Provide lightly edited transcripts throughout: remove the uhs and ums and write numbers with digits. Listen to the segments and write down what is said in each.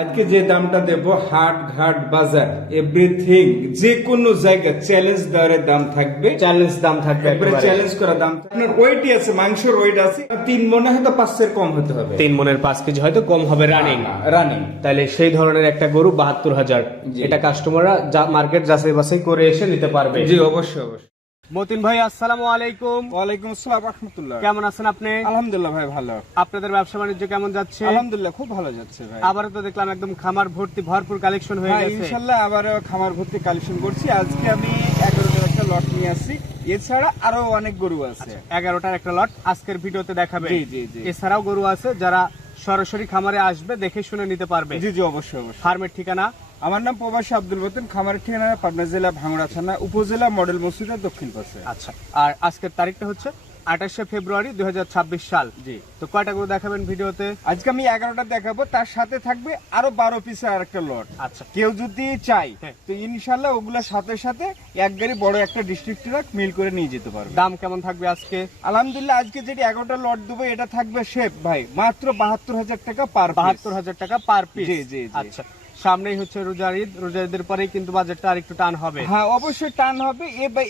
আজকে যে দামটা দেব হাট ঘাট বাজার এভরিথিং যে কোনো জায়গা চ্যালেঞ্জ দেওয়ার দাম থাকবে, চ্যালেঞ্জ দাম থাকবে, একবারে একেবারে চ্যালেঞ্জ করা দাম। আপনার ওয়েটই আছে, মাংসের ওয়েট আছে 3 মনে হয়তো 5 কম হতে হবে, 3 মনের 5 কেজি হয়তো কম হবে রানিং। রানিং তাহলে সেই ধরনের একটা গরু 72,000, জি। এটা কাস্টমাররা মার্কেট যাচাই বাছাই করে এসে নিতে পারবে। জি অবশ্যই অবশ্যই। মতিন ভাই আসসালামু আলাইকুম। ওয়ালাইকুম আসসালাম রাহমাতুল্লাহ। কেমন আছেন আপনি? আলহামদুলিল্লাহ ভাই ভালো। আপনাদের ব্যবসা বাণিজ্য কেমন যাচ্ছে? আলহামদুলিল্লাহ খুব ভালো যাচ্ছে ভাই। আবারও তো দেখলাম একদম খামার ভর্তি ভরপুর কালেকশন হয়ে হ্যাঁ, গেছে। ইনশাআল্লাহ আবারও খামার ভর্তি কালেকশন করছি। আজকে আমি 11টার একটা লট নিয়ে আসছি, এছাড়া আরো অনেক গরু আছে। 11টার একটা লট আজকের ভিডিওতে দেখাবে। জি জি জি এছাড়াও গরু আছে যারা সরাসরি খামারে আসবে দেখে শুনে নিতে পারবে। জি জি অবশ্যই অবশ্যই। ফার্মের ঠিকানা? আমার নাম প্রবাসী আব্দুল মতিন, খামারের ঠিকানা পাবনা জেলা ভাঙড়া থানা উপজেলা মডেল মসজিদের দক্ষিণ পাশে। আচ্ছা, আর আজকের তারিখটা হচ্ছে 28শে ফেব্রুয়ারি 2026 সাল। জি, তো কয়টা গরু দেখাবেন ভিডিওতে? আজকে আমি 11টা দেখাবো, তার সাথে থাকবে আরো 12 পিসের আরেকটা লট। আচ্ছা, কেউ যদি চাই হ্যাঁ। তো ইনশাল্লাহ ওগুলা সাথে সাথে এক গাড়ি বড় একটা ডিস্ট্রিক্ট ট্রাক মিল করে নিয়ে যেতে পারবে। দাম কেমন থাকবে আজকে? আলহামদুলিল্লাহ আজকে যেটি 11টা লট দেবো এটা থাকবে শেপ ভাই মাত্র 72,000 টাকা পার 72,000 টাকা পার পিস। জি জি জি। আচ্ছা, সামনেই হচ্ছে রোজার ঈদ, রোজার ঈদের পরেই কিন্তু বাজেটটা আর একটু টান হবে। হ্যাঁ অবশ্যই টান হবে।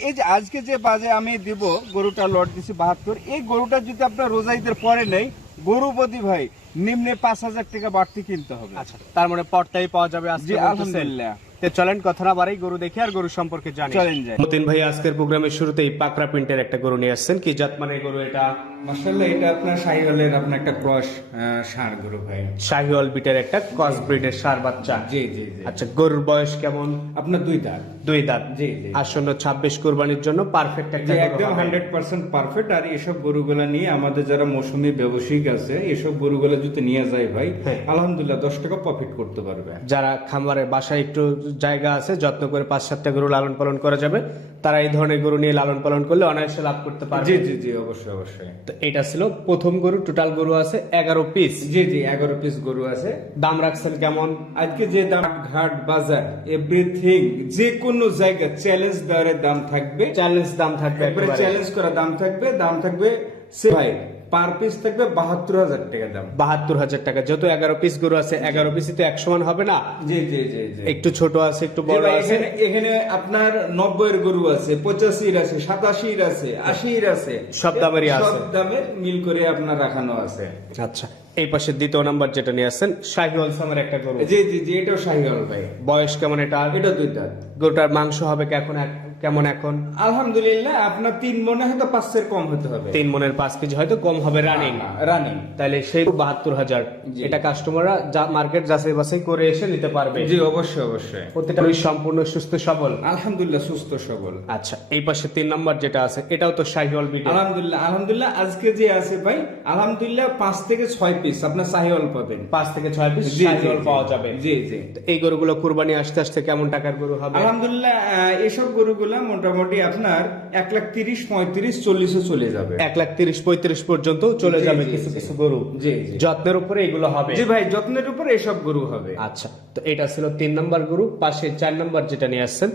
এই যে আজকে যে বাজে আমি দিব গরুটা লট দিছি 72, এই গরুটা যদি আপনার রোজা ঈদের পরে নেই, গরু প্রতি ভাই নিম্নে 5,000 টাকা বাড়তি কিনতে হবে। আচ্ছা, তার মানে পর্দাই পাওয়া যাবে আজকে জি বলতেছেন। আলহামদুলিল্লাহ। তো চলেন কথা না বাড়াই গরু দেখি আর গরু সম্পর্কে জানি। চলেন যাই। মতিন ভাই আজকের প্রোগ্রামের শুরুতেই পাকড়া প্রিন্টের একটা গরু নিয়ে আসছেন। কি জাত মানে গরু এটা? মাশাআল্লাহ এটা আপনার শাহিওয়ালের আপনার একটা ক্রস ষাঁড় গরু ভাই। শাহিওয়াল বিটের একটা ক্রস ব্রিডের ষাঁড় বাচ্চা। জি জি জি। আচ্ছা, গরুর বয়স কেমন? আপনার 2 দাঁত। 2 দাঁত। জি জি। আসন্ন 26 কুরবানির জন্য পারফেক্ট একটা যে গরু একদম হবে। 100% পারফেক্ট। আর এসব গরুগুলা নিয়ে আমাদের যারা মৌসুমী ব্যবসায়িক আছে, এসব গরুগুলা যদি নিয়ে যায় ভাই হ্যাঁ। আলহামদুলিল্লাহ 10 টাকা প্রফিট করতে পারবে। যারা খামারে বাসায় একটু জায়গা আছে, যত্ন করে 5-7টা গরু লালন পালন করা যাবে, তারা এই ধরনের গরু নিয়ে লালন পালন করলে অনায়াসে লাভ করতে পারবে। জি জি জি অবশ্যই অবশ্যই। তো এটা ছিল প্রথম গরু। টোটাল গরু আছে 11 পিস। জি জি 11 পিস গরু আছে। দাম রাখছেন কেমন? আজকে যে দাম ঘাট বাজার এভরিথিং যে কোনো জায়গা চ্যালেঞ্জ দেওয়ার দাম থাকবে, চ্যালেঞ্জ দাম থাকবে, একবারে একেবারে চ্যালেঞ্জ করা দাম থাকবে। দাম থাকবে ভাই পার পিস থাকবে 72,000 টাকা দাম। 72,000 টাকা। যেহেতু 11 পিস গরু আছে, 11 পিসই তো এক সমান হবে না। জি জি জি জি। একটু ছোট আছে, একটু জি বড় ভাই, আছে। এখানে আপনার 90 এর গরু আছে, 85 এর আছে, 87 এর আছে, 80 এর আছে, সব দামেরই আছে। সব দামের মিল করে আপনার রাখানো আছে। আচ্ছা, এই পাশে দ্বিতীয় নাম্বার যেটা নিয়ে আসছেন শাহিওয়াল সামের একটা গরু। জি জি জি এটাও শাহিওয়াল ভাই। বয়স কেমন এটা? এটা 2 দাঁত। গরুটার মাংস হবে কেমন এখন? আলহামদুলিল্লাহ আপনার 3 মনে হয়তো 5 কম হতে হবে, 3 মনের 5 কেজি হয়তো কম হবে রানিং। রানিং। তাহলে সেই 72,000, জি। এটা কাস্টমাররা মার্কেট যাচাই বাছাই করে এসে নিতে পারবে। জি অবশ্যই অবশ্যই। প্রত্যেকটা সম্পূর্ণ সুস্থ সবল। আলহামদুলিল্লাহ সুস্থ সবল। আচ্ছা, এই পাশে 3 নাম্বার যেটা আছে এটাও তো শাহিওয়াল বিট। আলহামদুলিল্লাহ আলহামদুলিল্লাহ আজকে যে আছে ভাই আলহামদুলিল্লাহ 5 থেকে 6 পিস আপনার শাহিওয়াল পাবেন। 5 থেকে 6 পিস জি, শাহিওয়াল জি, পাওয়া যাবে। জি জি। তো এই গরুগুলো কুরবানি আসতে আসতে কেমন টাকার গরু হবে? আলহামদুলিল্লাহ এসব গরুগুলা মোটামুটি আপনার 1,30,35,40 চলে যাবে। 1,30,35 পর্যন্ত চলে জি, যাবে জি, কিছু জি। কিছু গরু। জি জি। যত্নের উপরে এগুলো হবে। জি ভাই যত্নের উপর এসব গরু হবে। আচ্ছা, তো এটা ছিল 3 নাম্বার গরু। পাশে 4 নাম্বার যেটা নিয়ে আসছেন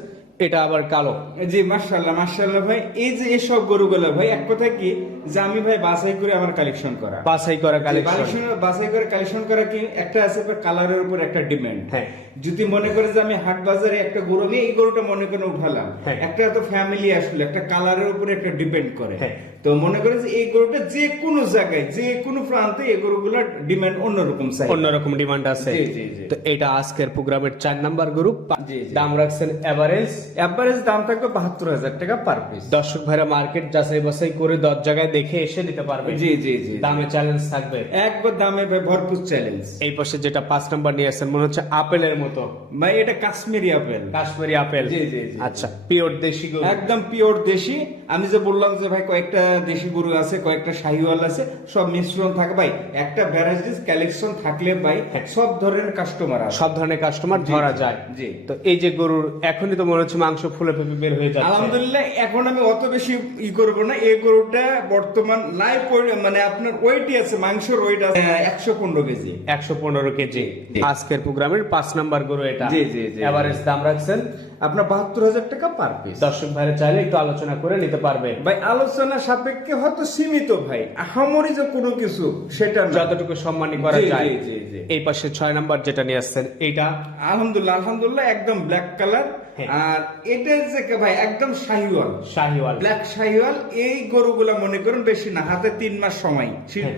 এটা আবার কালো। জি মাশাআল্লাহ মাশাআল্লাহ ভাই। এই যে এসব গরুগুলা ভাই এক কথা কি যে আমি ভাই বাছাই করে আমার কালেকশন করা, বাছাই করা কালেকশন। বাছাই করে কালেকশন করা কি একটা আছে কালারের উপর একটা ডিমান্ড। হ্যাঁ। যদি মনে করে যে আমি হাট বাজারে একটা গরু আমি এই গরুটা মনে করে উঠালাম, হ্যাঁ। একটা তো ফ্যামিলি আসলে একটা কালারের উপর একটা ডিপেন্ড করে। হ্যাঁ। তো মনে করে যে এই গরুটা যে কোনো জায়গায় যে কোনো প্রান্তে এই গরুগুলোর ডিমান্ড অন্যরকম চাই, অন্যরকম ডিমান্ড আছে। জি জি জি। তো এটা আজকের প্রোগ্রামের 4 নাম্বার গরু। জি, জি। দাম রাখছেন এভারেজ দাম থাকবে 72,000 টাকা পার পিস। দর্শক ভাইরা মার্কেট যাচাই বাছাই করে 10 জায়গায় দেখে এসে নিতে পারবে। জি জি জি। দামে চ্যালেঞ্জ থাকবে। একবার দামে ভাই ভরপুর চ্যালেঞ্জ। এই পাশে যেটা 5 নাম্বার নিয়ে আসছেন মনে হচ্ছে আপেলের মতো। ভাই এটা কাশ্মীরি আপেল। কাশ্মীরি আপেল। জি, জি, জি। আচ্ছা, পিওর দেশি গরু। একদম পিওর দেশি। আমি যে বললাম যে ভাই কয়েকটা দেশি গরু আছে, কয়েকটা শাহিওয়াল আছে, সব মিশ্রণ থাকে ভাই। একটা ভ্যারাইটিস কালেকশন থাকলে ভাই সব ধরনের কাস্টমার আছে, সব ধরনের কাস্টমার ধরা যায়। জি। তো এই যে গরুর এখনই তো মনে হচ্ছে মাংস ফুলে ফেপে বের হয়ে যাচ্ছে। আলহামদুলিল্লাহ এখন আমি অত বেশি করব না। এই গরুটা বর্তমান লাইভ মানে আপনার ওয়েটই আছে, মাংসের ওয়েট আছে 115 কেজি। 115 কেজি। জি। আজকের প্রোগ্রামের 5 নাম্বার গরু এটা। জি, জি, জি। এভারেজ দাম রাখছেন আপনার 72,000 টাকা পার পিস। দর্শক ভাইরা চাইলে একটু আলোচনা করে নিতে পারবে। ভাই আলোচনা সাপেক্ষে হয়তো সীমিত ভাই, আহামরি যে কোনো কিছু সেটা না। যতটুকু সম্মানী করা জি, যায়। জি, জি, জি। এই পাশে 6 নাম্বার যেটা নিয়ে আসছেন এইটা আলহামদুলিল্লাহ আলহামদুলিল্লাহ একদম ব্ল্যাক কালার। হ্যাঁ। আর এটা যে ভাই একদম শাহিওয়াল, শাহিওয়াল। ব্ল্যাক শাহিওয়াল। এই গরুগুলা মনে করেন বেশি না, হাতে 3 মাস সময়,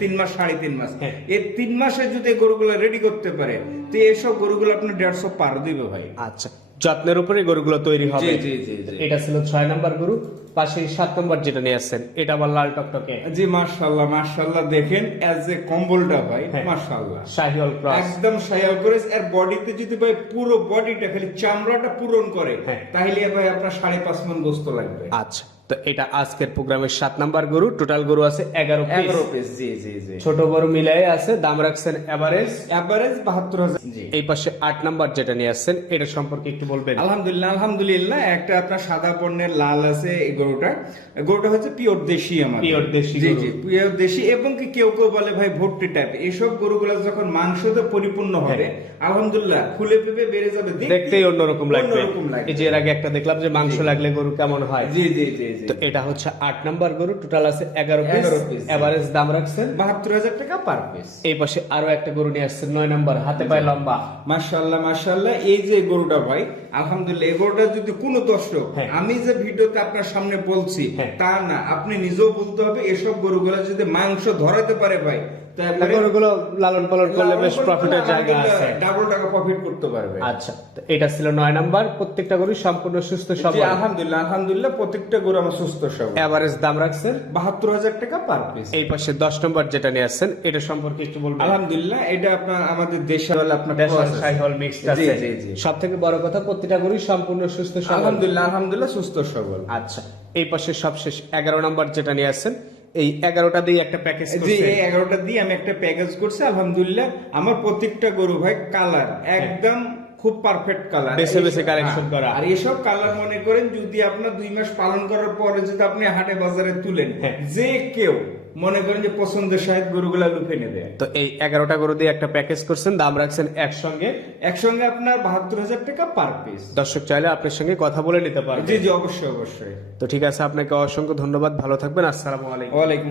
3 মাস 3.5 মাস। হ্যাঁ। এই 3 মাসে যদি এই গরুগুলা রেডি করতে পারে তো এইসব গরুগুলো আপনি 150 পার দিবে ভাই। আচ্ছা, যত্নের উপরে গরুগুলো তৈরি হবে। জি, জি, জি, জি। এটা ছিল 6 নাম্বার গরু। পাশে 7 নাম্বার যেটা নিয়ে আসছেন এটা আবার লাল টকটকে। জি মাশাআল্লাহ মাশাআল্লাহ, দেখেন এজ এ কম্বলটা ভাই হ্যাঁ। মাশাআল্লাহ শাহিওয়াল ক্রস। একদম শায়াল করে। এর বডিতে যদি ভাই পুরো বডিটা খালি চামড়াটা পূরণ করে হ্যাঁ। তাহলে ভাই আপনার 5.5 মণ গোস্ত লাগবে। আচ্ছা, তো এটা আজকের প্রোগ্রামের 7 নাম্বার গরু। টোটাল গরু আছে 11 11 পিস। পিস। জি জি জি। ছোট বড় মিলাই আছে। দাম রাখছেন এভারেজ এভারেজ 72,000। জি। এই পাশে 8 নাম্বার যেটা নিয়ে আসছেন এটা সম্পর্কে একটু বলবেন। আলহামদুলিল্লাহ আলহামদুলিল্লাহ, একটা আপনার সাদা বর্ণের লাল আছে এই গরুটা। গরুটা হচ্ছে পিওর দেশি আমার। পিওর দেশি জি গরু। জি পিওর দেশি। এবং কি কেউ কেউ বলে ভাই ভর্তি টাইপ। এইসব গরুগুলো যখন মাংসতে পরিপূর্ণ হবে আলহামদুলিল্লাহ ফুলে পেঁপে বেড়ে যাবে, দেখতেই অন্যরকম লাগবে। অন্যরকম লাগবে। এই যে এর আগে একটা দেখলাম যে মাংস লাগলে গরু কেমন হয়। জি জি জি জি। তো এটা হচ্ছে 8 নাম্বার গরু। টোটাল আছে 11 11 পিস। পিস। এভারেজ দাম রাখছেন 72,000 টাকা পার পিস। এই পাশে আরো একটা গরু নিয়ে আসছেন 9 নাম্বার, হাতে পায়ে লম্বা। মাশাআল্লাহ মাশাআল্লাহ, এই যে গরুটা ভাই আলহামদুলিল্লাহ, এই গরুটা যদি কোনো দর্শক হ্যাঁ। আমি যে ভিডিওতে আপনার সামনে বলছি হ্যাঁ। তা না, আপনি নিজেও বলতে হবে এসব গরুগুলো যদি মাংস ধরাতে পারে ভাই তারপরে গরুগুলো লালন পালন করলে বেশ প্রফিটের জায়গা আছে। ডাবল টাকা প্রফিট করতে পারবে। আচ্ছা, তো এটা ছিল 9 নাম্বার। প্রত্যেকটা গরু সম্পূর্ণ সুস্থ জি, সবল। আলহামদুলিল্লাহ আলহামদুলিল্লাহ, প্রত্যেকটা গরু আমার সুস্থ সবল। এভারেজ দাম রাখছেন 72,000 টাকা পার পিস। এই পাশে 10 নম্বর যেটা নিয়ে আসছেন এটা সম্পর্কে একটু বলবেন। আলহামদুলিল্লাহ, এটা আপনার আমাদের দেশাল আপনার দেশাল cross আছে। শাহিওয়াল মিক্সড জি, আছে। জি, জি। সবথেকে বড় কথা প্রত্যেকটা গরু সম্পূর্ণ সুস্থ সবল। আলহামদুলিল্লাহ আলহামদুলিল্লাহ সুস্থ সবল। আচ্ছা, এই পাশে সবশেষ 11 নম্বর যেটা নিয়ে আসছেন এই 11টা দিয়ে একটা প্যাকেজ জি, করছেন। এই 11টা দিয়ে আমি একটা প্যাকেজ করছি। আলহামদুলিল্লাহ আমার প্রত্যেকটা গরু ভাই কালার একদম খুব পারফেক্ট কালার, বেছে বেছে কালেকশন করা। আর এসব কালার মনে করেন যদি আপনার 2 মাস পালন করার পরে যদি আপনি হাটে বাজারে তুলেন, হ্যাঁ। যে কেউ মনে করেন যে পছন্দের সাহেব গরুগুলা লুফে নেবে। তো এই 11টা গরু দিয়ে একটা প্যাকেজ করছেন, দাম রাখছেন একসঙ্গে একসঙ্গে আপনার 72,000 টাকা পার পিস। দর্শক চাইলে আপনার সঙ্গে কথা বলে নিতে পারবে। জি জি অবশ্যই অবশ্যই। তো ঠিক আছে, আপনাকে অসংখ্য ধন্যবাদ। ভালো থাকবেন। আসসালামু আলাইকুম। ওয়ালাইকুম